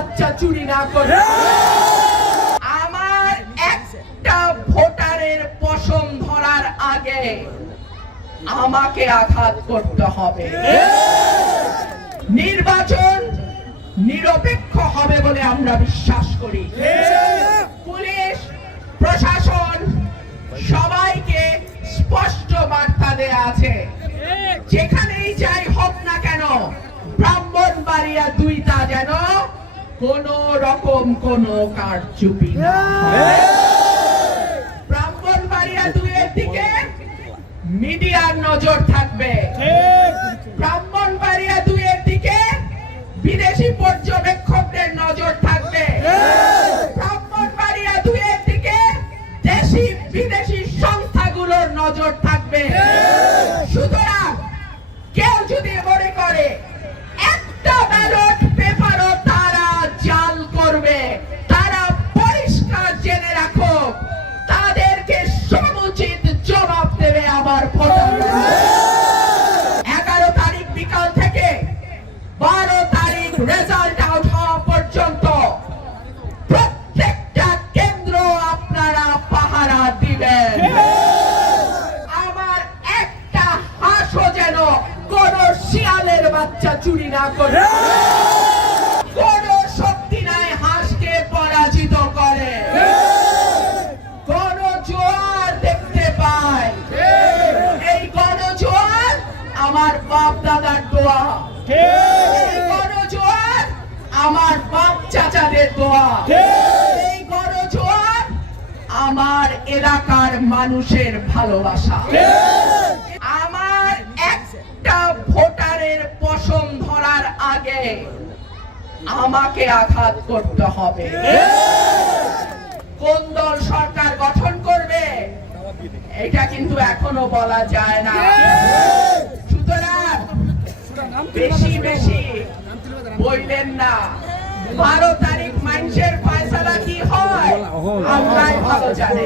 বাচ্চা চুরি না করে। আমার একটা ভোটারের পশম ধরার আগে আমাকে আঘাত করতে হবে। নির্বাচন নিরপেক্ষ হবে বলে আমরা বিশ্বাস করি। পুলিশ প্রশাসন সবাইকে স্পষ্ট বার্তা দেয়া আছে, যেখানেই যাই হোক না কেন ব্রাহ্মণবাড়িয়া 2টা যেন কোন রকম কোন কারচুপি না হয়। ব্রাহ্মণবাড়িয়া 2-এর দিকে মিডিয়ার নজর থাকবে। ব্রাহ্মণবাড়িয়া 2-এর দিকে বিদেশি পর্যবেক্ষকদের নজর থাকবে। ব্রাহ্মণবাড়িয়া 2-এর দিকে দেশি বিদেশি সংস্থাগুলোর নজর থাকবে। সুতরাং কেউ যদি মনে করে একটা ব্যালট পেপারও তারা জাল করবে, তারা পরিষ্কার জেনে রাখো তাদেরকে সমুচিত জবাব দেবে আমার ভোটাররা। 11 তারিখ বিকাল থেকে 12 তারিখ রেজাল্ট আউট হওয়া পর্যন্ত প্রত্যেকটা কেন্দ্র আপনারা পাহারা দিবেন। আমার একটা হাঁসও যেন কোন শিয়ালের বাচ্চা চুরি না করে। কোন শক্তি নাই হাঁসকে পরাজিত করে। গণজোয়ার দেখতে পাই, এই গণজোয়ার আমার বাপ দাদার দোয়া, এই গণজোয়ার আমার বাপ চাচাদের দোয়া, এই গণজোয়ার আমার এলাকার মানুষের ভালোবাসা। আমার একটা ভোটারের পশম ধরার আগে আমাকে আঘাত করতে হবে। কোন দল সরকার গঠন করবে এটা কিন্তু এখনো বলা যায় না। সুতরাং বেশি বেশি বললেন না। 12 তারিখ মানুষের ফয়সালা কি হয় আমরাই ভালো জানি।